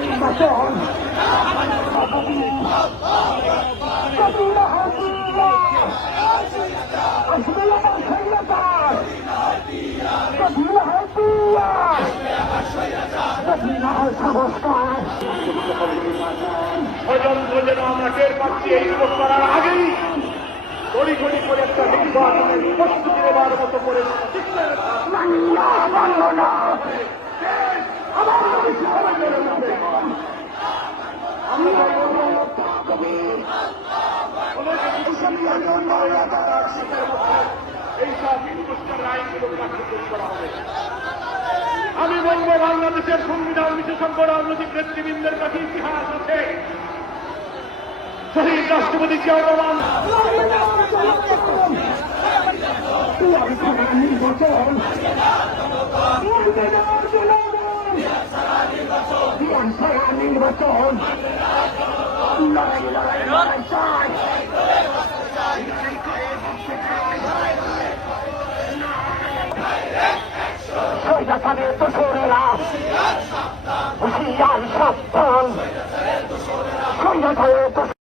নির্বাচন সংস্কার স্বজনগুলো যেন আমরা টের একটা করে আমি বলব, বাংলাদেশের সংবিধান বিশেষজ্ঞ রাজনৈতিক নেতৃবৃন্দের কাছে ইতিহাস আছে। শহীদ রাষ্ট্রপতি জিয়া রহমান। নির্বাচন নির্বাচন। সাবধানে। তোষরেরা হুশিয়ার সাবধান। সৈন্য ধরে